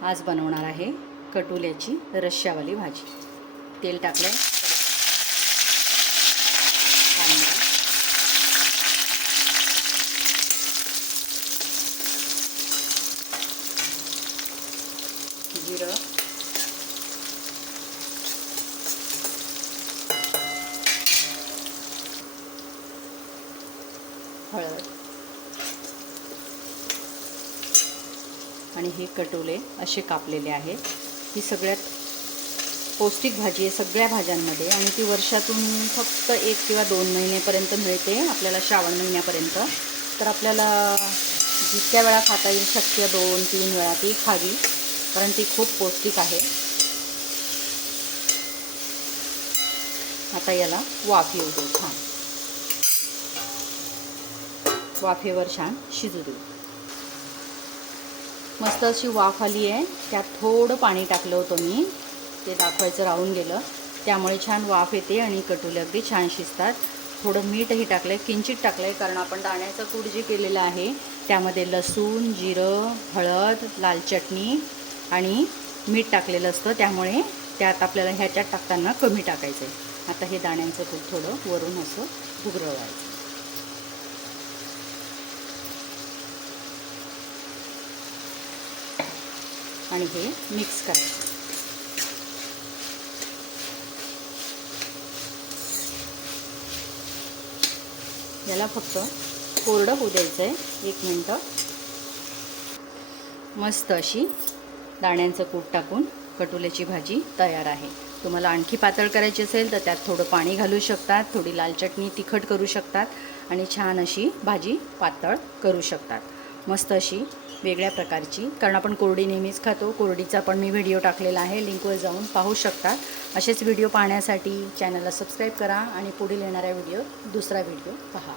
आज बनवणार आहे कटुल्याची रश्श्यावाली भाजी। तेल टाकलं, कांदा, जिरं, हळद आणि हे कटोले असे कापलेले आहेत। ही सगळ्यात पौष्टिक भाजी आहे सगळ्या भाज्यांमध्ये आणि ती वर्षातून फक्त 1 किंवा 2 महिन्यापर्यंत मिळते आपल्याला, श्रावण महिन्यापर्यंत। तर आपल्याला जितक्या वेळा खाता येईल शक्य 2-3 वेळा ती खावी, कारण ती खूप पौष्टिक आहे। आता याला वाफ येऊ देऊ, छान वाफेवर छान शिजू देऊ। मस्त अशी वाफ आली आहे। त्यात थोडं पाणी टाकलं होतं मी, ते दाखवायचं राहून गेलं। त्यामुळे छान वाफ येते आणि कटुले अगदी छान शिजतात। थोडं मीठही टाकलं आहे, किंचित टाकलं आहे, कारण आपण दाण्याचं कूट जे केलेलं आहे त्यामध्ये लसूण, जिरं, हळद, लाल चटणी आणि मीठ टाकलेलं असतं, त्यामुळे त्यात आपल्याला ह्याच्यात टाकताना कमी टाकायचं आहे। आता हे दाण्यांचं कूट थोडं वरून असं उघरवायचं आणि हे मिक्स करायचं। याला फक्त कोरडं होऊ द्यायचं आहे 1 मिनटं। मस्त अशी दाण्यांचं कूट टाकून कटुल्याची भाजी तयार आहे। तुम्हाला आणखी पातळ करायची असेल तर त्यात थोडं पाणी घालू शकतात, थोडी लाल चटणी तिखट करू शकतात आणि छान अशी भाजी पातळ करू शकतात। मस्त अशी वेगळ्या प्रकारची, कारण आपण कोरडी नेहमीच खातो। कोरडीचा पण मी व्हिडिओ टाकलेला आहे, लिंकवर जाऊन पाहू शकतात। असेच व्हिडिओ पाहण्यासाठी चॅनलला सबस्क्राईब करा आणि पुढील येणाऱ्या दुसरा व्हिडिओ पहा।